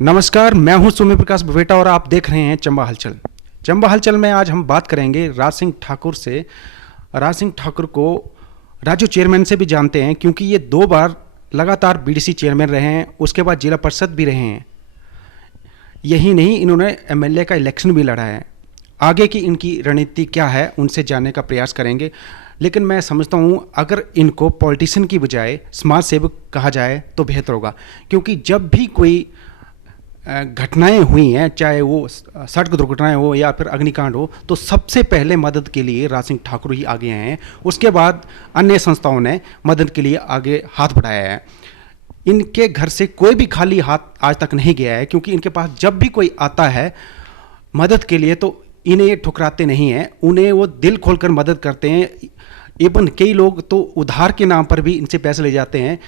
नमस्कार, मैं हूं सूर्य प्रकाश बवेटा और आप देख रहे हैं चंबा हलचल। चंबा हलचल में आज हम बात करेंगे राज सिंह ठाकुर से। राज सिंह ठाकुर को राजू चेयरमैन से भी जानते हैं क्योंकि ये 2 बार लगातार बीडीसी चेयरमैन रहे हैं, उसके बाद जिला परिषद भी रहे हैं। यही नहीं, इन्होंने एमएलए का इलेक्शन भी लड़ा है। आगे की इनकी रणनीति क्या है उनसे जानने का प्रयास करेंगे, लेकिन मैं समझता हूँ अगर इनको पॉलिटिशियन की बजाय समाज सेवक कहा जाए तो बेहतर होगा, क्योंकि जब भी कोई घटनाएं हुई हैं, चाहे वो सड़क दुर्घटनाएं हो या फिर अग्निकांड हो, तो सबसे पहले मदद के लिए राज सिंह ठाकुर ही आगे आए हैं। उसके बाद अन्य संस्थाओं ने मदद के लिए आगे हाथ बढ़ाया है। इनके घर से कोई भी खाली हाथ आज तक नहीं गया है, क्योंकि इनके पास जब भी कोई आता है मदद के लिए तो इन्हें ठुकराते नहीं हैं, उन्हें वो दिल खोलकर मदद करते हैं। इवन कई लोग तो उधार के नाम पर भी इनसे पैसे ले जाते हैं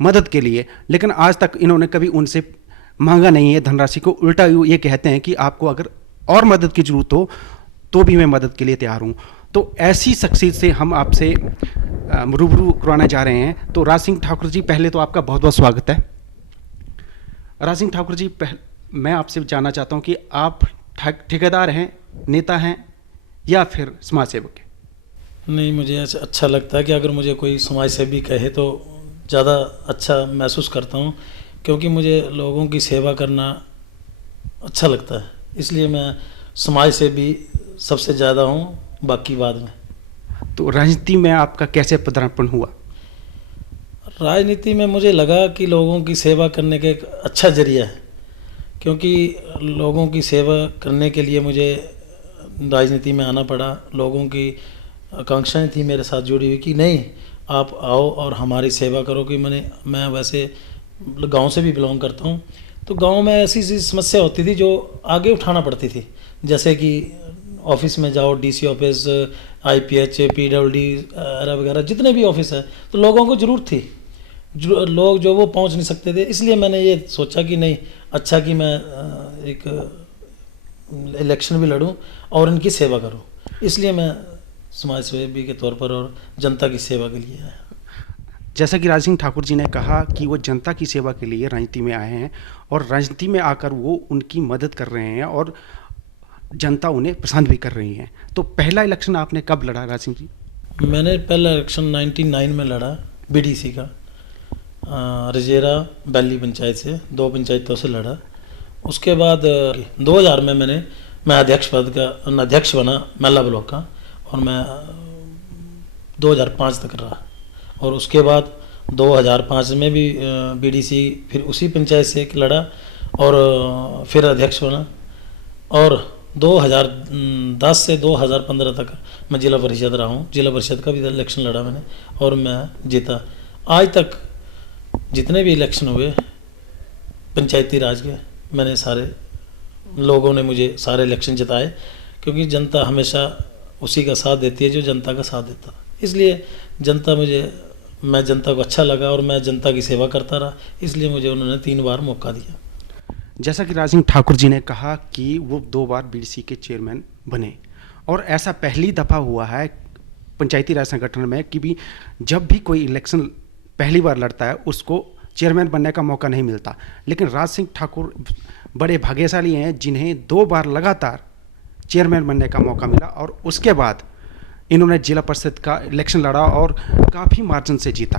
मदद के लिए, लेकिन आज तक इन्होंने कभी उनसे मांगा नहीं है धनराशि को। उल्टा ये कहते हैं कि आपको अगर और मदद की जरूरत हो तो भी मैं मदद के लिए तैयार हूँ। तो ऐसी शख्सियत से हम आपसे रूबरू करवाने जा रहे हैं। तो राज सिंह ठाकुर जी, पहले तो आपका बहुत बहुत स्वागत है। राज सिंह ठाकुर जी, मैं आपसे जानना चाहता हूँ कि आप ठेकेदार हैं, नेता हैं या फिर समाज सेवक हैं? नहीं, मुझे ऐसा अच्छा लगता है कि अगर मुझे कोई समाज सेवी कहे तो ज़्यादा अच्छा महसूस करता हूँ, क्योंकि मुझे लोगों की सेवा करना अच्छा लगता है। इसलिए मैं समाज सेवी सबसे ज़्यादा हूँ, बाकी बाद में। तो राजनीति में आपका कैसे पदार्पण हुआ? राजनीति में मुझे लगा कि लोगों की सेवा करने का एक अच्छा जरिया है, क्योंकि लोगों की सेवा करने के लिए मुझे राजनीति में आना पड़ा। लोगों की आकांक्षाएं थी मेरे साथ जुड़ी हुई कि नहीं, आप आओ और हमारी सेवा करो। कि मैं वैसे गांव से भी बिलोंग करता हूं, तो गांव में ऐसी ऐसी समस्या होती थी जो आगे उठाना पड़ती थी। जैसे कि ऑफिस में जाओ, डीसी ऑफिस, आईपीएच, पीडब्ल्यूडी वगैरह जितने भी ऑफिस है, तो लोगों को ज़रूरत थी, लोग जो वो पहुंच नहीं सकते थे। इसलिए मैंने ये सोचा कि नहीं, अच्छा कि मैं एक इलेक्शन भी लड़ूं और इनकी सेवा करूं। इसलिए मैं समाज सेवी के तौर पर और जनता की सेवा के लिए आया। जैसा कि राज सिंह ठाकुर जी ने कहा कि वो जनता की सेवा के लिए राजनीति में आए हैं और राजनीति में आकर वो उनकी मदद कर रहे हैं और जनता उन्हें पसंद भी कर रही है। तो पहला इलेक्शन आपने कब लड़ा राज सिंह जी? मैंने पहला इलेक्शन 99 में लड़ा, बीडीसी का, रजेरा बैली पंचायत से, 2 पंचायतों से लड़ा। उसके बाद 2000 में मैं अध्यक्ष बना मेला ब्लॉक का, और मैं 2005 तक रहा। और उसके बाद 2005 में भी बीडीसी फिर उसी पंचायत से लड़ा और फिर अध्यक्ष बना। और 2010 से 2015 तक मैं जिला परिषद रहा हूँ। जिला परिषद का भी इलेक्शन लड़ा मैंने और मैं जीता। आज तक जितने भी इलेक्शन हुए पंचायती राज के, मैंने सारे लोगों ने मुझे सारे इलेक्शन जिताए, क्योंकि जनता हमेशा उसी का साथ देती है जो जनता का साथ देता। इसलिए मैं जनता को अच्छा लगा और मैं जनता की सेवा करता रहा, इसलिए मुझे उन्होंने 3 बार मौका दिया। जैसा कि राज सिंह ठाकुर जी ने कहा कि वो 2 बार बीडीसी के चेयरमैन बने, और ऐसा पहली दफ़ा हुआ है पंचायती राज संगठन में कि भी जब भी कोई इलेक्शन पहली बार लड़ता है उसको चेयरमैन बनने का मौका नहीं मिलता। लेकिन राज सिंह ठाकुर बड़े भाग्यशाली हैं जिन्हें 2 बार लगातार चेयरमैन बनने का मौका मिला, और उसके बाद इन्होंने जिला परिषद का इलेक्शन लड़ा और काफ़ी मार्जिन से जीता।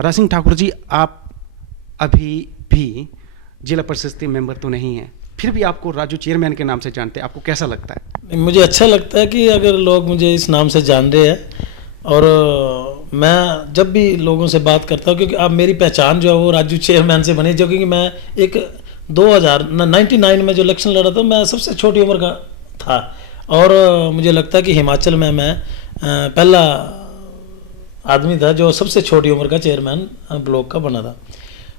राज सिंह ठाकुर जी, आप अभी भी जिला परिषद के मेंबर तो नहीं हैं, फिर भी आपको राजू चेयरमैन के नाम से जानते हैं, आपको कैसा लगता है? मुझे अच्छा लगता है कि अगर लोग मुझे इस नाम से जान रहे हैं। और मैं जब भी लोगों से बात करता हूँ, क्योंकि अब मेरी पहचान जो है वो राजू चेयरमैन से बनी, जो कि मैं एक 99 में जो इलेक्शन लड़ा था, मैं सबसे छोटी उम्र का था। और मुझे लगता है कि हिमाचल में मैं पहला आदमी था जो सबसे छोटी उम्र का चेयरमैन ब्लॉक का बना था।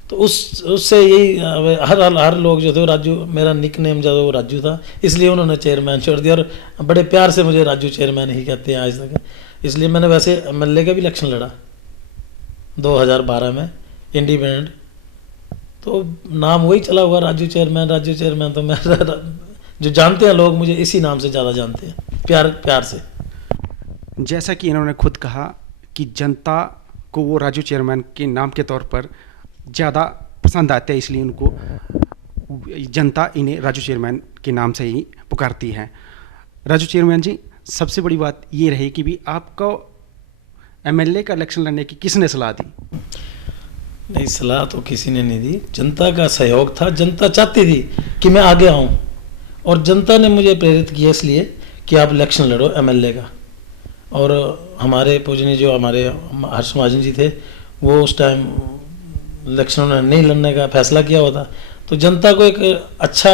तो उससे यही हर लोग जो थे, राजू, मेरा निक नेम जो वो राजू था, इसलिए उन्होंने चेयरमैन छोड़ दिया। और बड़े प्यार से मुझे राजू चेयरमैन ही कहते हैं आज तक। इसलिए मैंने वैसे एमएलए का भी इलेक्शन लड़ा 2012 में, इंडिपेंडेंट। तो नाम वही चला हुआ, राजू चेयरमैन। तो मैं जो जानते हैं लोग मुझे इसी नाम से ज़्यादा जानते हैं, प्यार से। जैसा कि इन्होंने खुद कहा कि जनता को वो राजू चेयरमैन के नाम के तौर पर ज़्यादा पसंद आते हैं, इसलिए उनको जनता इन्हें राजू चेयरमैन के नाम से ही पुकारती है। राजू चेयरमैन जी, सबसे बड़ी बात ये रही कि भी आपको एमएलए का इलेक्शन लड़ने की किसने सलाह दी? नहीं, सलाह तो किसी ने नहीं दी, जनता का सहयोग था। जनता चाहती थी कि मैं आगे आऊं, और जनता ने मुझे प्रेरित किया इसलिए कि आप इलेक्शन लड़ो एमएलए का। और हमारे पूजनीय जो हमारे हर्ष महाजन जी थे, वो उस टाइम इलेक्शन में नहीं लड़ने का फैसला किया हुआ था। तो जनता को एक अच्छा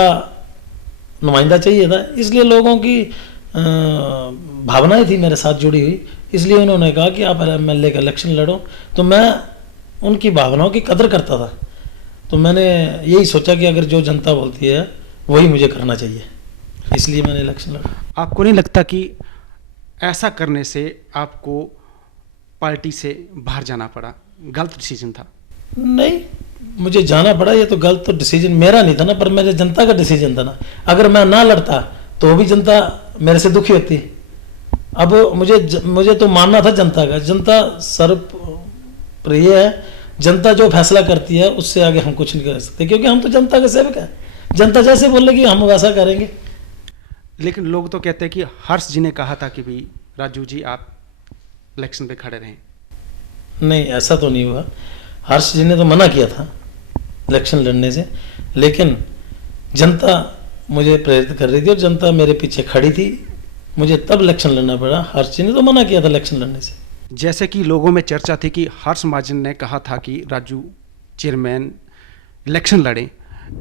नुमाइंदा चाहिए था, इसलिए लोगों की भावनाएं थी मेरे साथ जुड़ी हुई, इसलिए उन्होंने कहा कि आप एमएलए का इलेक्शन लड़ो। तो मैं उनकी भावनाओं की कदर करता था, तो मैंने यही सोचा कि अगर जो जनता बोलती है वही मुझे करना चाहिए, इसलिए मैंने इलेक्शन लड़ा। आपको नहीं लगता कि ऐसा करने से आपको पार्टी से बाहर जाना पड़ा, गलत डिसीजन था? नहीं, मुझे जाना पड़ा, ये तो गलत तो डिसीजन मेरा नहीं था ना, पर मेरे जनता का डिसीजन था ना। अगर मैं ना लड़ता तो भी जनता मेरे से दुखी होती। अब मुझे तो मानना था जनता का, जनता सर्वप्रिय है, जनता जो फैसला करती है उससे आगे हम कुछ नहीं कर सकते, क्योंकि हम तो जनता के सेवक हैं। जनता जैसे बोलेगी हम वैसा करेंगे। लेकिन लोग तो कहते हैं कि हर्ष जी ने कहा था कि भाई राजू जी आप इलेक्शन पे खड़े रहें। नहीं, ऐसा तो नहीं हुआ। हर्ष जी ने तो मना किया था इलेक्शन लड़ने से, लेकिन जनता मुझे प्रेरित कर रही थी और जनता मेरे पीछे खड़ी थी, मुझे तब इलेक्शन लड़ना पड़ा। हर्ष जी ने तो मना किया था इलेक्शन लड़ने से। जैसे कि लोगों में चर्चा थी कि हर्ष महाजन ने कहा था कि राजू चेयरमैन इलेक्शन लड़ें,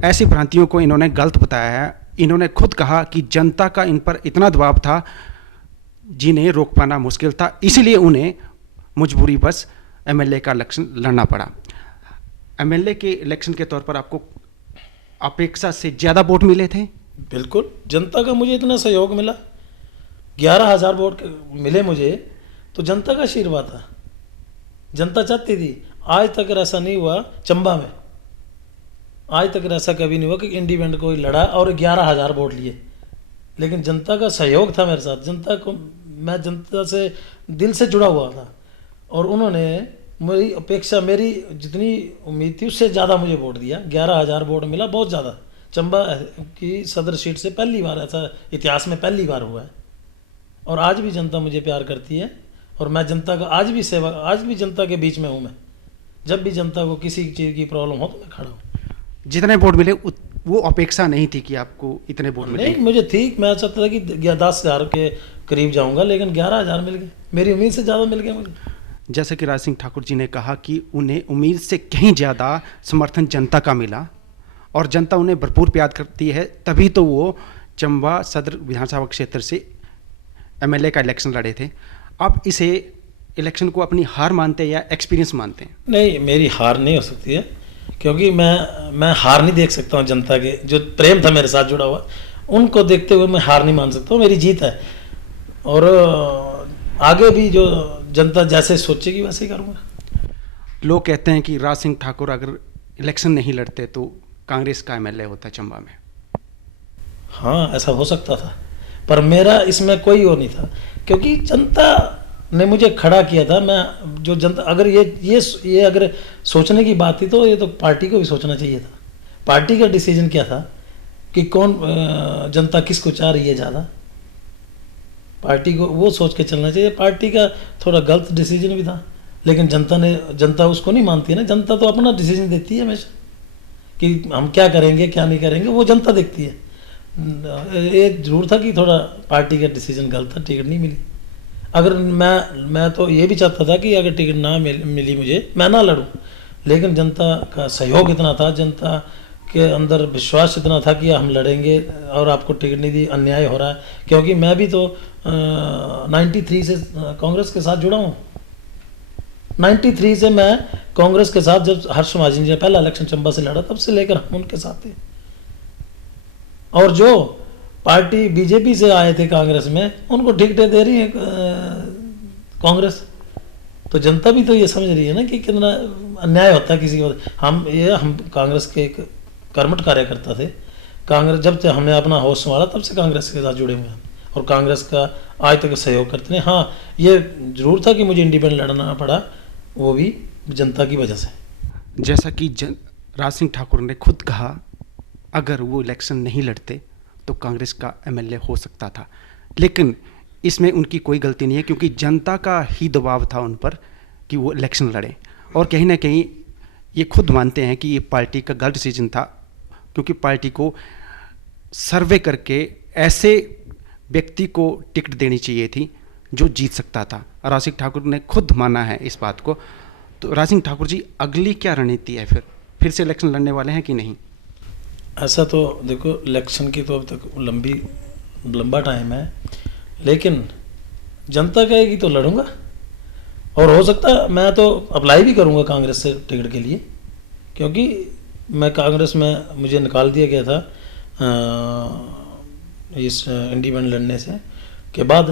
ऐसी भ्रांतियों को इन्होंने गलत बताया है। इन्होंने खुद कहा कि जनता का इन पर इतना दबाव था जिन्हें रोक पाना मुश्किल था, इसीलिए उन्हें मजबूरी बस एमएलए का इलेक्शन लड़ना पड़ा। एमएलए के इलेक्शन के तौर पर आपको अपेक्षा से ज़्यादा वोट मिले थे? बिल्कुल, जनता का मुझे इतना सहयोग मिला, 11,000 वोट मिले मुझे, तो जनता का आशीर्वाद था। जनता चाहती थी, आज तक ऐसा नहीं हुआ चंबा में, आज तक ऐसा कभी नहीं हुआ कि इंडिपेंडेंट कोई लड़ा और 11,000 वोट लिए, लेकिन जनता का सहयोग था मेरे साथ। जनता को, मैं जनता से दिल से जुड़ा हुआ था, और उन्होंने मेरी अपेक्षा, मेरी जितनी उम्मीद थी उससे ज़्यादा मुझे वोट दिया। 11,000 वोट मिला, बहुत ज़्यादा। चंबा की सदर सीट से पहली बार, ऐसा इतिहास में पहली बार हुआ है। और आज भी जनता मुझे प्यार करती है, और मैं जनता का आज भी सेवा, आज भी जनता के बीच में हूँ मैं। जब भी जनता को किसी चीज़ की प्रॉब्लम हो तो मैं खड़ा हूँ। जितने वोट मिले वो अपेक्षा नहीं थी कि आपको इतने वोट मिले? नहीं, मुझे थी, मैं चाहता था कि 10,000 के करीब जाऊँगा, लेकिन 11,000 मिल गए, मेरी उम्मीद से ज़्यादा मिल गया मुझे। जैसे कि राज सिंह ठाकुर जी ने कहा कि उन्हें उम्मीद से कहीं ज़्यादा समर्थन जनता का मिला, और जनता उन्हें भरपूर प्यार करती है, तभी तो वो चंबा सदर विधानसभा क्षेत्र से एमएलए का इलेक्शन लड़े थे। आप इसे इलेक्शन को अपनी हार मानते हैं या एक्सपीरियंस मानते हैं? नहीं, मेरी हार नहीं हो सकती है, क्योंकि मैं हार नहीं देख सकता हूँ। जनता के जो प्रेम था मेरे साथ जुड़ा हुआ, उनको देखते हुए मैं हार नहीं मान सकता हूँ। मेरी जीत है, और आगे भी जो जनता जैसे सोचेगी वैसे ही करूँगा। लोग कहते हैं कि राज सिंह ठाकुर अगर इलेक्शन नहीं लड़ते तो कांग्रेस का एमएलए होता चंबा में। हाँ, ऐसा हो सकता था, पर मेरा इसमें कोई वो नहीं था, क्योंकि जनता ने मुझे खड़ा किया था। मैं जो जनता, अगर ये अगर सोचने की बात थी तो ये तो पार्टी को भी सोचना चाहिए था। पार्टी का डिसीजन क्या था कि कौन जनता किसको चाह रही है ज़्यादा, पार्टी को वो सोच के चलना चाहिए। पार्टी का थोड़ा गलत डिसीजन भी था, लेकिन जनता उसको नहीं मानती है ना। जनता तो अपना डिसीजन देती है हमेशा कि हम क्या करेंगे क्या नहीं करेंगे, वो जनता देखती है। ये जरूर था कि थोड़ा पार्टी का डिसीजन गलत था, टिकट नहीं मिली। अगर मैं तो ये भी चाहता था कि अगर टिकट ना मिली मुझे, मैं ना लड़ूं, लेकिन जनता का सहयोग इतना था, जनता के अंदर विश्वास इतना था कि हम लड़ेंगे और आपको टिकट नहीं दी, अन्याय हो रहा है। क्योंकि मैं भी तो 93 से कांग्रेस के साथ जुड़ा हूँ। 93 से मैं कांग्रेस के साथ, जब हर्ष महाजन जी ने पहला इलेक्शन चंबा से लड़ा, तब से लेकर हम उनके साथ थे। और जो पार्टी बीजेपी से आए थे कांग्रेस में, उनको टिकटें दे रही है कांग्रेस, तो जनता भी तो ये समझ रही है ना कि कितना अन्याय होता है किसी को। हम कांग्रेस के एक कर्मठ कार्यकर्ता थे। कांग्रेस, जब से हमने अपना होश संभाला तब से कांग्रेस के साथ जुड़े हुए हैं, और कांग्रेस का आज तक सहयोग करते हैं। हाँ, ये जरूर था कि मुझे इंडिपेंडेंट लड़ना पड़ा, वो भी जनता की वजह से। जैसा कि राज सिंह ठाकुर ने खुद कहा अगर वो इलेक्शन नहीं लड़ते तो कांग्रेस का एमएलए हो सकता था, लेकिन इसमें उनकी कोई गलती नहीं है क्योंकि जनता का ही दबाव था उन पर कि वो इलेक्शन लड़े। और कहीं ना कहीं ये खुद मानते हैं कि ये पार्टी का गलत डिसीजन था, क्योंकि पार्टी को सर्वे करके ऐसे व्यक्ति को टिकट देनी चाहिए थी जो जीत सकता था। राज सिंह ठाकुर ने खुद माना है इस बात को। तो राज सिंह ठाकुर जी, अगली क्या रणनीति है? फिर से इलेक्शन लड़ने वाले हैं कि नहीं? ऐसा तो देखो, इलेक्शन की तो अब तक लंबा टाइम है, लेकिन जनता कहेगी तो लड़ूंगा। और हो सकता है मैं तो अप्लाई भी करूंगा कांग्रेस से टिकट के लिए, क्योंकि मैं कांग्रेस में मुझे निकाल दिया गया था इस इंडिपेंडेंट लड़ने से के बाद।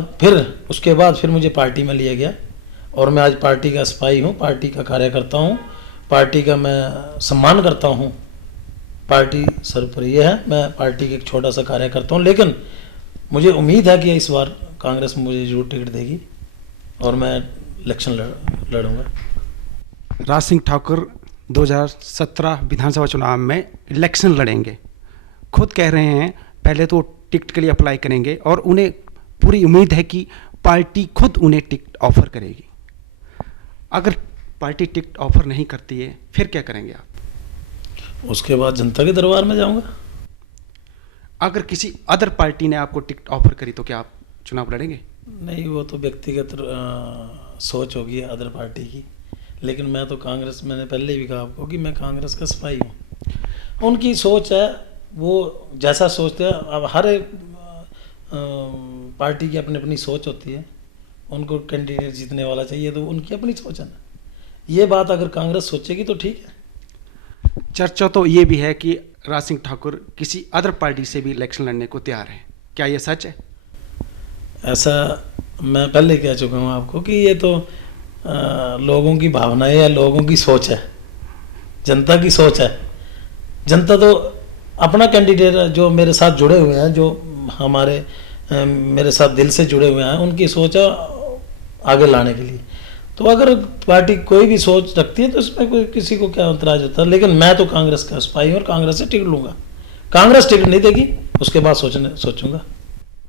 उसके बाद फिर मुझे पार्टी में लिया गया और मैं आज पार्टी का सिपाही हूँ, पार्टी का कार्यकर्ता हूँ, पार्टी का मैं सम्मान करता हूँ। पार्टी सर्वप्रिय है, मैं पार्टी का एक छोटा सा कार्यकर्ता हूँ, लेकिन मुझे उम्मीद है कि इस बार कांग्रेस मुझे जरूर टिकट देगी और मैं इलेक्शन लड़ूंगा। राज सिंह ठाकुर 2017 विधानसभा चुनाव में इलेक्शन लड़ेंगे, खुद कह रहे हैं। पहले तो टिकट के लिए अप्लाई करेंगे और उन्हें पूरी उम्मीद है कि पार्टी खुद उन्हें टिकट ऑफर करेगी। अगर पार्टी टिकट ऑफर नहीं करती है फिर क्या करेंगे आप? उसके बाद जनता के दरबार में जाऊंगा। अगर किसी अदर पार्टी ने आपको टिकट ऑफर करी तो क्या आप चुनाव लड़ेंगे? नहीं, वो तो व्यक्तिगत सोच होगी अदर पार्टी की, लेकिन मैं तो कांग्रेस, मैंने पहले भी कहा आपको कि मैं कांग्रेस का सिपाही हूँ। उनकी सोच है, वो जैसा सोचते हैं। अब हर एक पार्टी की अपनी अपनी सोच होती है, उनको कैंडिडेट जीतने वाला चाहिए, तो उनकी अपनी सोच है ना। ये बात अगर कांग्रेस सोचेगी तो ठीक है। चर्चा तो ये भी है कि राज सिंह ठाकुर किसी अदर पार्टी से भी इलेक्शन लड़ने को तैयार है, क्या ये सच है? ऐसा मैं पहले कह चुका हूँ आपको कि ये तो लोगों की भावनाएं या लोगों की सोच है, जनता की सोच है। जनता तो अपना कैंडिडेट जो मेरे साथ जुड़े हुए हैं, जो मेरे साथ दिल से जुड़े हुए हैं, उनकी सोच है आगे लाने के लिए। तो अगर पार्टी कोई भी सोच रखती है तो इसमें कोई किसी को क्या ऐतराज होता है, लेकिन मैं तो कांग्रेस का सिपाही हूँ और कांग्रेस से टिकट लूंगा। कांग्रेस टिकट नहीं देगी उसके बाद सोचूंगा।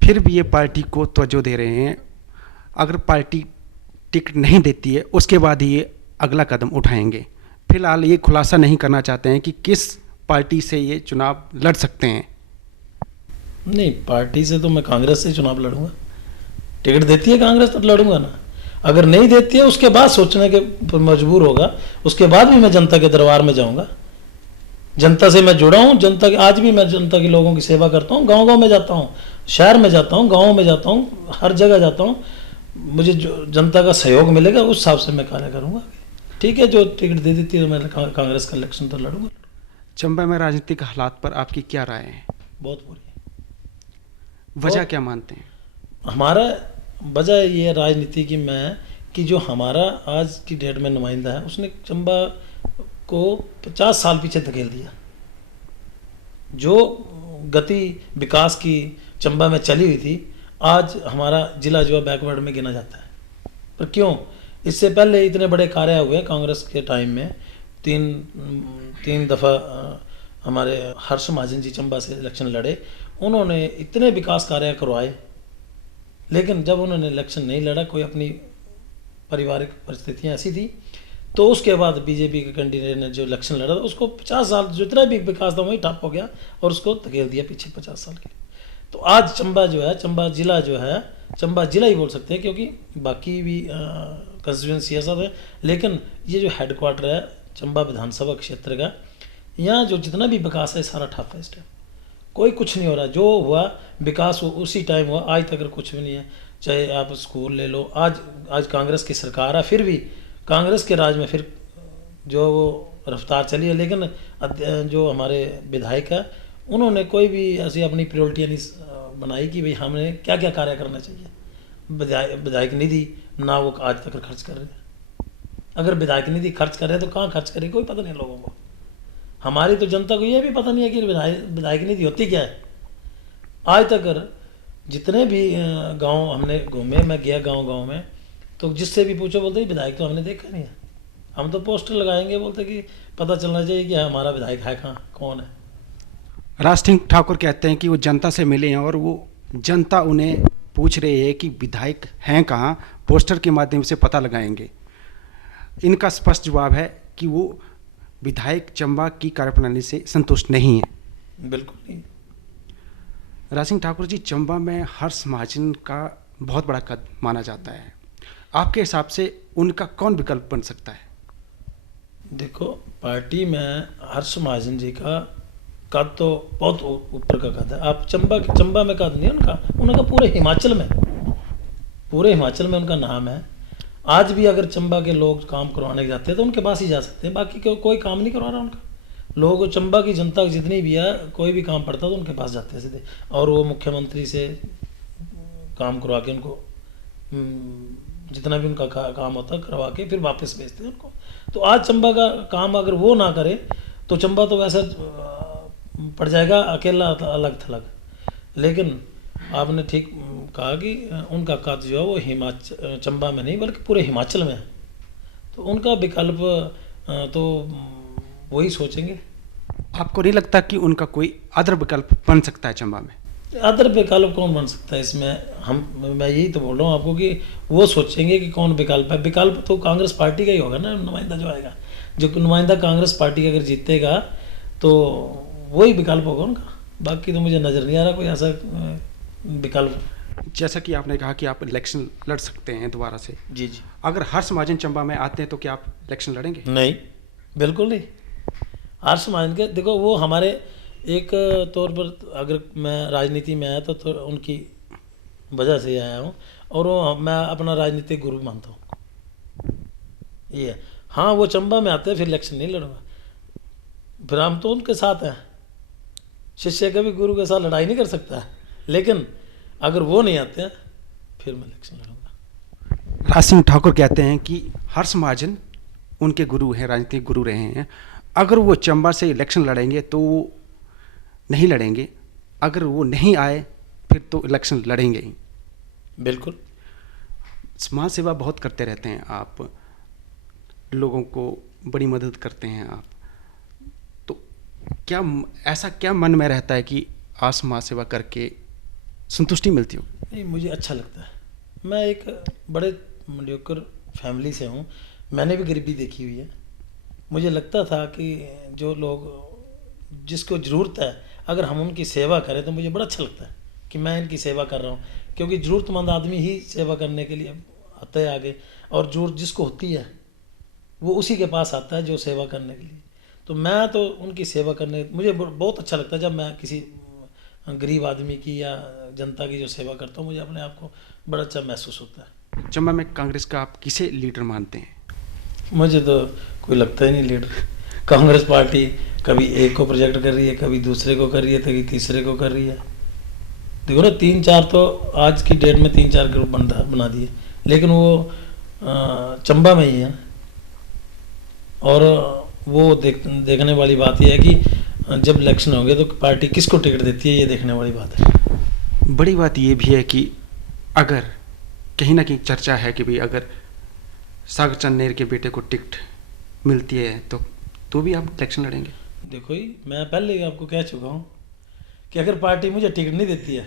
फिर भी ये पार्टी को तवज्जो दे रहे हैं। अगर पार्टी टिकट नहीं देती है उसके बाद ही ये अगला कदम उठाएंगे। फिलहाल ये खुलासा नहीं करना चाहते हैं कि किस पार्टी से ये चुनाव लड़ सकते हैं। नहीं, पार्टी से तो मैं कांग्रेस से चुनाव लड़ूंगा। टिकट देती है कांग्रेस तो लड़ूंगा ना। अगर नहीं देती है उसके बाद सोचने के पर मजबूर होगा, उसके बाद भी मैं जनता के दरबार में जाऊंगा। जनता से मैं जुड़ा हूँ, जनता के आज भी मैं जनता के लोगों की सेवा करता हूँ। गांव गांव में जाता हूँ, शहर में जाता हूँ, गाँव में जाता हूँ, हर जगह जाता हूँ। मुझे जो जनता का सहयोग मिलेगा उस हिसाब से मैं कार्य करूँगा। ठीक है, जो टिकट दे देती है मैं कांग्रेस का इलेक्शन तो लड़ूंगा। चंबा में राजनीतिक हालात पर आपकी क्या राय है? बहुत बुरी है। वजह क्या मानते हैं? हमारा वजह ये है राजनीति की कि जो हमारा आज की डेट में नुमाइंदा है उसने चंबा को 50 साल पीछे धकेल दिया। जो गति विकास की चंबा में चली हुई थी, आज हमारा जिला जो है बैकवर्ड में गिना जाता है। पर क्यों? इससे पहले इतने बड़े कार्य हुए कांग्रेस के टाइम में। तीन दफ़ा हमारे हर्ष महाजन जी चंबा से इलेक्शन लड़े, उन्होंने इतने विकास कार्य करवाए, लेकिन जब उन्होंने इलेक्शन नहीं लड़ा, कोई अपनी पारिवारिक परिस्थितियाँ ऐसी थी, तो उसके बाद बीजेपी के कैंडिडेट ने जो इलेक्शन लड़ा था उसको 50 साल जितना भी विकास था वही ठप हो गया और उसको धकेल दिया पीछे 50 साल के लिए। तो आज चंबा जो है, चंबा जिला जो है, चंबा जिला ही बोल सकते हैं क्योंकि बाकी भी कंस्टिट्यूंसी सब है, लेकिन ये जो हेडक्वार्टर है चंबा विधानसभा क्षेत्र का, यहाँ जो जितना भी विकास है सारा ठप है। इस टाइम कोई कुछ नहीं हो रहा। जो हुआ विकास वो उसी टाइम हुआ, आज तक कुछ भी नहीं है। चाहे आप स्कूल ले लो, आज कांग्रेस की सरकार है, फिर भी कांग्रेस के राज में फिर जो वो रफ्तार चली है, लेकिन जो हमारे विधायक है उन्होंने कोई भी ऐसी अपनी प्रायोरिटी नहीं बनाई कि भाई हमने क्या क्या कार्य करना चाहिए। विधायक निधि ना वो आज तक खर्च कर रहे हैं। अगर विधायक निधि खर्च कर रहे हैं तो कहाँ खर्च करें, कोई पता नहीं लोगों को। हमारी तो जनता को ये भी पता नहीं है कि विधायक निधि होती क्या है। आज तक जितने भी गांव हमने घूमे, मैं गया गांव में, तो जिससे भी पूछो बोलते विधायक तो हमने देखा नहीं है। हम तो पोस्टर लगाएंगे, बोलते कि पता चलना चाहिए कि हमारा विधायक है कहाँ, कौन है। राज सिंह ठाकुर कहते हैं कि वो जनता से मिले हैं और वो जनता उन्हें पूछ रही है कि विधायक हैं कहाँ, पोस्टर के माध्यम से पता लगाएंगे। इनका स्पष्ट जवाब है कि वो विधायक चंबा की कार्यप्रणाली से संतुष्ट नहीं है। बिल्कुल नहीं। राज सिंह ठाकुर जी, चंबा में हर्ष महाजन का बहुत बड़ा कद माना जाता है, आपके हिसाब से उनका कौन विकल्प बन सकता है? देखो, पार्टी में हर्ष महाजन जी का कद तो बहुत ऊपर का कद है। आप चंबा में कद नहीं है उनका पूरे हिमाचल में उनका नाम है। आज भी अगर चंबा के लोग काम करवाने जाते हैं तो उनके पास ही जा सकते हैं, बाकी कोई काम नहीं करवा रहा उनका। लोग चंबा की जनता जितनी भी है, कोई भी काम पड़ता तो उनके पास जाते हैं सीधे, और वो मुख्यमंत्री से काम करवा के उनको जितना भी उनका काम होता है करवा के फिर वापस भेजते हैं उनको। तो आज चंबा का काम अगर वो ना करे तो चंबा तो वैसे पड़ जाएगा अकेला अलग थलग। लेकिन आपने ठीक कहा कि उनका कद जो है वो हिमाचल चंबा में नहीं बल्कि पूरे हिमाचल में है, तो उनका विकल्प तो वही सोचेंगे। आपको नहीं लगता कि उनका कोई अदर विकल्प बन सकता है चंबा में? अदर विकल्प कौन बन सकता है इसमें? मैं यही तो बोल रहा हूँ आपको कि वो सोचेंगे कि कौन विकल्प है। विकल्प तो कांग्रेस पार्टी का ही होगा ना, नुमाइंदा जो आएगा, जो नुमाइंदा कांग्रेस पार्टी अगर जीतेगा तो वही विकल्प होगा उनका। बाकी तो मुझे नज़र नहीं आ रहा कोई ऐसा विकल्प। जैसा कि आपने कहा कि आप इलेक्शन लड़ सकते हैं दोबारा से, जी जी। अगर हर्ष महाजन चंबा में आते हैं तो क्या आप इलेक्शन लड़ेंगे? नहीं, बिल्कुल नहीं। हर्ष महाजन के देखो, वो हमारे एक तौर पर अगर मैं राजनीति में आया तो उनकी वजह से आया हूँ, और वो मैं अपना राजनीतिक गुरु मानता हूँ। ये है। हाँ, वो चंबा में आते हैं फिर इलेक्शन नहीं लड़ूंगा, फिर हम तो उनके साथ हैं। शिष्य कभी गुरु के साथ लड़ाई नहीं कर सकता है, लेकिन अगर वो नहीं आते हैं फिर मैं इलेक्शन लड़ूंगा। राज सिंह ठाकुर कहते हैं कि हर्ष महाजन उनके गुरु हैं, राजनीतिक गुरु रहे हैं। अगर वो चंबा से इलेक्शन लड़ेंगे तो वो नहीं लड़ेंगे, अगर वो नहीं आए फिर तो इलेक्शन लड़ेंगे ही। बिल्कुल। समाज सेवा बहुत करते रहते हैं आप, लोगों को बड़ी मदद करते हैं आप, तो क्या ऐसा क्या मन में रहता है कि आज समाज सेवा करके संतुष्टि मिलती हो? नहीं, मुझे अच्छा लगता है। मैं एक बड़े मीडियोकर फैमिली से हूँ, मैंने भी गरीबी देखी हुई है। मुझे लगता था कि जो लोग जिसको ज़रूरत है अगर हम उनकी सेवा करें तो मुझे बड़ा अच्छा लगता है कि मैं इनकी सेवा कर रहा हूँ, क्योंकि ज़रूरतमंद आदमी ही सेवा करने के लिए आता है आगे, और ज़रूरत जिसको होती है वो उसी के पास आता है जो सेवा करने के लिए। तो मैं तो उनकी सेवा करने मुझे बहुत अच्छा लगता है। जब मैं किसी गरीब आदमी की या जनता की जो सेवा करता हूँ, मुझे अपने आप को बड़ा अच्छा महसूस होता है। चंबा में कांग्रेस का आप किसे लीडर मानते हैं? मुझे तो कोई लगता ही नहीं लीडर। कांग्रेस पार्टी कभी एक को प्रोजेक्ट कर रही है, कभी दूसरे को कर रही है, कभी तीसरे को कर रही है। देखो ना, 3-4 तो आज की डेट में 3-4 ग्रुप बना दिए, लेकिन वो चंबा में ही है। और वो देखने वाली बात यह है कि जब इलेक्शन होंगे तो पार्टी किसको टिकट देती है, ये देखने वाली बात है। बड़ी बात ये भी है कि अगर कहीं ना कहीं चर्चा है कि भाई अगर सागर चंद नेर के बेटे को टिकट मिलती है तो भी आप इलेक्शन लड़ेंगे? देखो ही, मैं पहले ही आपको कह चुका हूँ कि अगर पार्टी मुझे टिकट नहीं देती है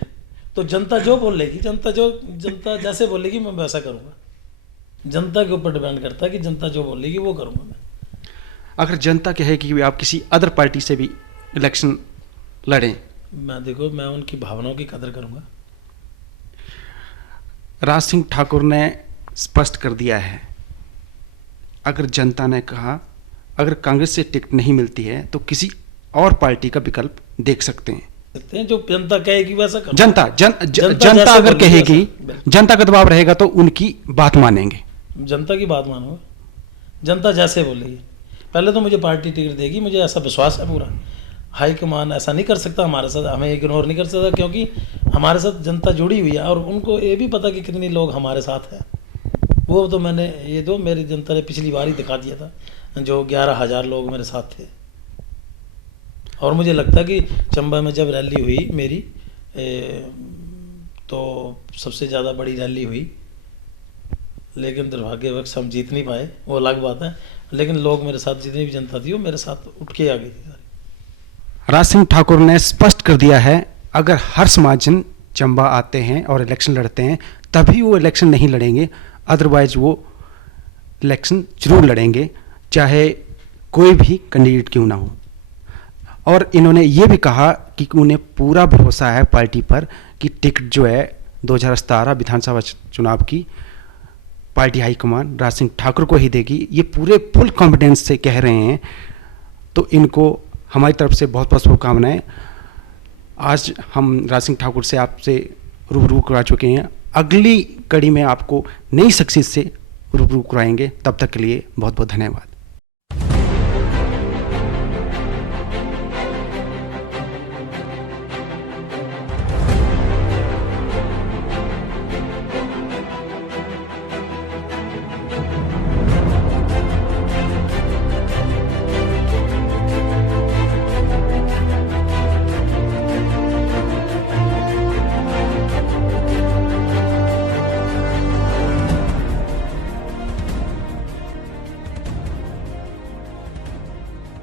तो जनता जो बोलेगी, जनता जैसे बोलेगी मैं वैसा करूँगा। जनता के ऊपर डिपेंड करता है कि जनता जो बोलेगी वो करूँगा मैं। अगर जनता कहेगी कि आप किसी अदर पार्टी से भी इलेक्शन लड़ें? मैं उनकी भावनाओं की कदर करूँगा। राज सिंह ठाकुर ने स्पष्ट कर दिया है, अगर जनता ने कहा अगर कांग्रेस से टिकट नहीं मिलती है तो किसी और पार्टी का विकल्प देख सकते हैं। जो जनता कहेगी वैसा करूँगा। जनता अगर कहेगी, जनता का दबाव रहेगा तो उनकी बात मानेंगे। जनता की बात मानूंगा, जनता जैसे बोलेगी। पहले तो मुझे पार्टी टिकट देगी, मुझे ऐसा विश्वास है पूरा। हाईकमान ऐसा नहीं कर सकता हमारे साथ, हमें इग्नोर नहीं कर सकता, क्योंकि हमारे साथ जनता जुड़ी हुई है और उनको ये भी पता कि कितने लोग हमारे साथ हैं। वो तो मेरी जनता ने पिछली बार ही दिखा दिया था, जो 11,000 लोग मेरे साथ थे। और मुझे लगता है कि चंबा में जब रैली हुई मेरी तो सबसे ज़्यादा बड़ी रैली हुई, लेकिन दुर्भाग्यवश हम जीत नहीं पाए, वो अलग बात है। लेकिन लोग मेरे साथ, जितनी भी जनता थी वो मेरे साथ उठ के आ गई थी। राज सिंह ठाकुर ने स्पष्ट कर दिया है, अगर हर्ष महाजन चंबा आते हैं और इलेक्शन लड़ते हैं तभी वो इलेक्शन नहीं लड़ेंगे, अदरवाइज वो इलेक्शन जरूर लड़ेंगे, चाहे कोई भी कैंडिडेट क्यों ना हो। और इन्होंने ये भी कहा कि उन्हें पूरा भरोसा है पार्टी पर कि टिकट जो है 2017 विधानसभा चुनाव की पार्टी हाईकमान राज सिंह ठाकुर को ही देगी। ये पूरे फुल कॉन्फिडेंस से कह रहे हैं, तो इनको हमारी तरफ से बहुत बहुत शुभकामनाएं। आज हम राज सिंह ठाकुर से आपसे रूबरू करा चुके हैं, अगली कड़ी में आपको नई सक्सेस से रूबरू कराएंगे। तब तक के लिए बहुत बहुत धन्यवाद।